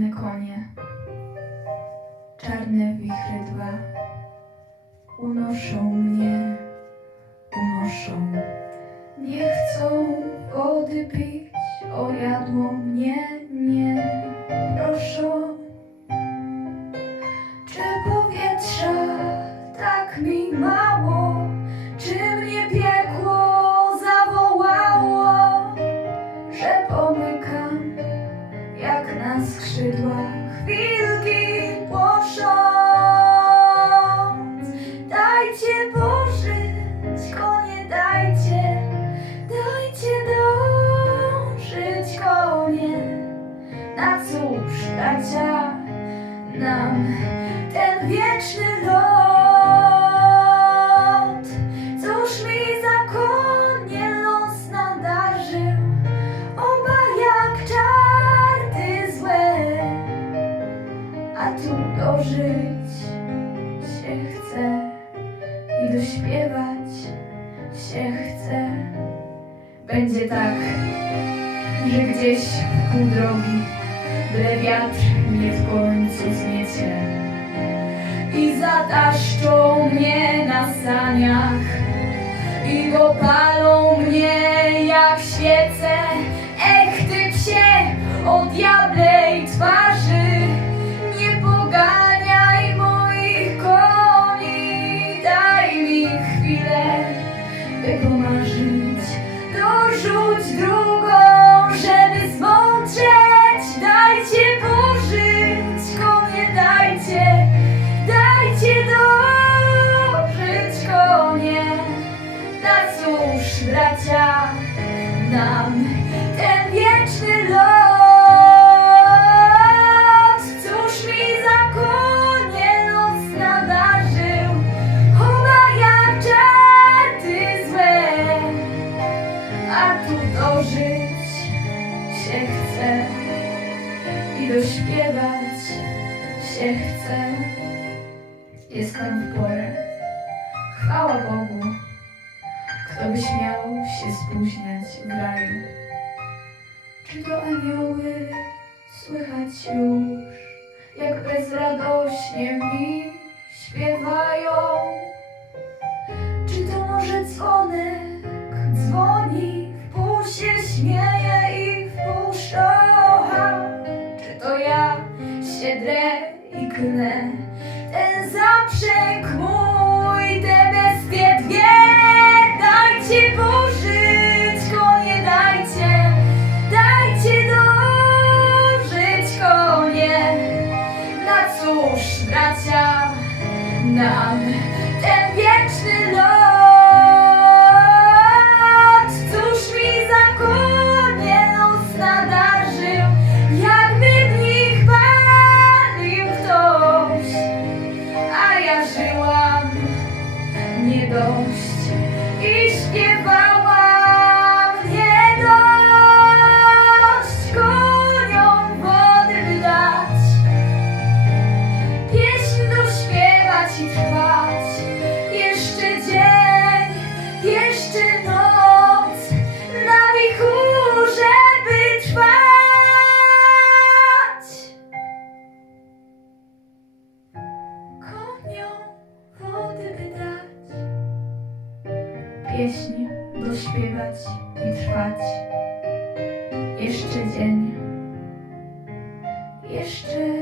czarne konie, czarne wichrydła unoszą mnie, unoszą. Nie chcą wody pić, ojadło mnie jak na skrzydłach chwilki płosząc. Dajcie pożyć, konie dajcie, dajcie dożyć konie. Na cóż, bracia, nam ten wieczny lot? Się chce. Będzie tak, że gdzieś w pół drogi, byle wiatr mnie w końcu zmiecie i zataszczą mnie na saniach i opalą mnie jak świece. Ten wieczny lot? Cóż mi za konie los nadarzył? Oba jak czarty złe, a tu dożyć się chce i dośpiewać się chce. Jestem w porę, chwała Bogu. Kto by śmiał się spóźniać w raju? Czy to anioły słychać już, jak bezradośnie mi śpiewają? Czy to może dzwonek dzwoni, w pół się śmieje i w pół szlocha? Czy to ja się drę i knę? Ten zaprzęg nam ten pieśń dośpiewać i trwać. Jeszcze dzień, jeszcze